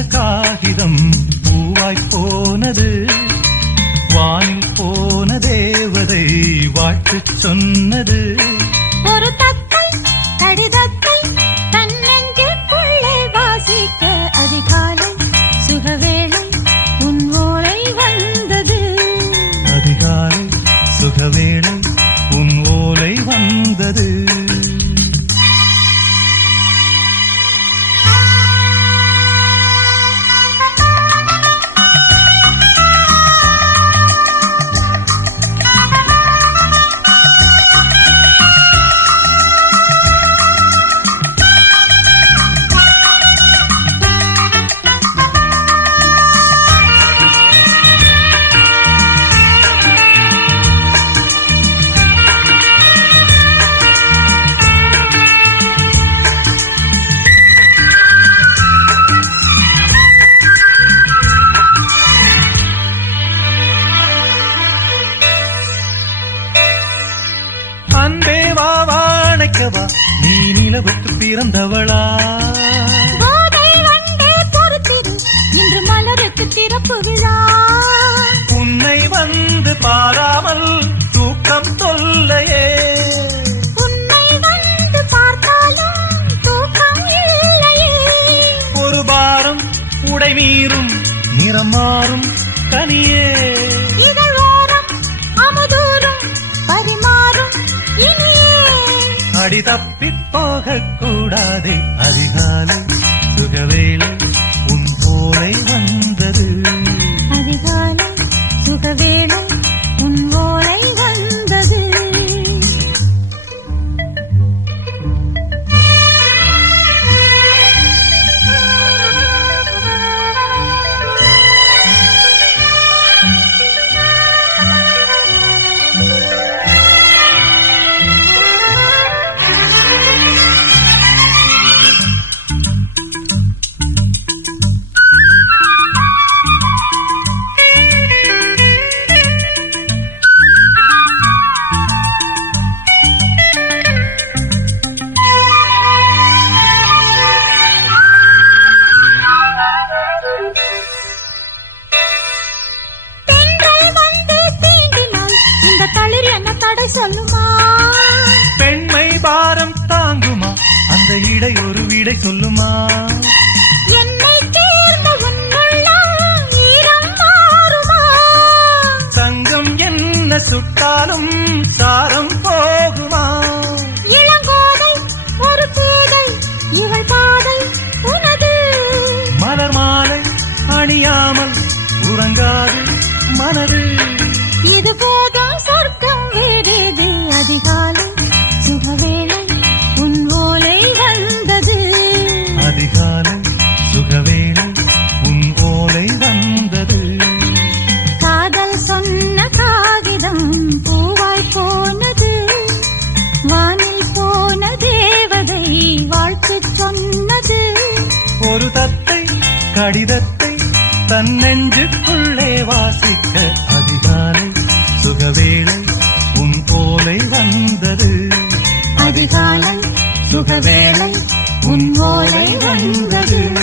சொன்ன காகிதம் பூவாய் போனது. வானில் போன தேவதை வாழ்த்து சொன்னது. ஒரு தத்தை கடிதத்தை தன்னெஞ்சுக்குள்ளே வாசிக்க அதிகாலை சுகவேளை உன் ஓலை வந்தது. அதிகாலை சுகவேளை உன் ஓலை வந்தது. அன்பே வா வாழைக்கவா நீ நிலவுக்கு பிறந்தவளா? இன்று மலருக்கு திறப்பு விழா. உன்னை வந்து பாராமல் தூக்கம் தொல்லையே. உன்னை வந்து பார்த்தாலும் தூக்கம் இல்லையே. ஒரு பாரம் உடை மீறும் நிறம் மாறும் கனியே. அடி தப்பி போகக் கூடாதே. அதிகாலை சுகவேளை உன் ஓலை வந்தது. அதிகாலை சுகவேளை உன் ஓலை வந்தது. சொல்லுமா பெண்மை பாரம் தாங்குமா? அந்த இடை ஒரு விடை சொல்லுமா? என்னை தேர்ந்த உன்னுள்ளம் ஈரம் மாறுமா? தங்கம் என்ன சுட்டாலும் சாரம் போகுமா? இளங்கோதை ஒரு பேதை இவள் பாதை உனது. மலர் மாலை அணியாமல் உறங்காது மனது. இது போதும் சொர்க்கம் வேறேது. அதிகாலை சுகவேளை உன் ஓலை வந்தது. அதிகாலை சுகவேளை உன் ஓலை வந்தது. காதல் சொன்ன காகிதம் பூவாய் போனது. வானில் போன தேவதை வாழ்த்து சொன்னது. ஒரு தத்தை கடிதத்தை தன்னெஞ்சுக்குள்ளே வாசிக்க அதிகாலை சுகவேளை உன் ஓலை வந்தது. அதிகாலை சுகவேளை உன் ஓலை வந்தது.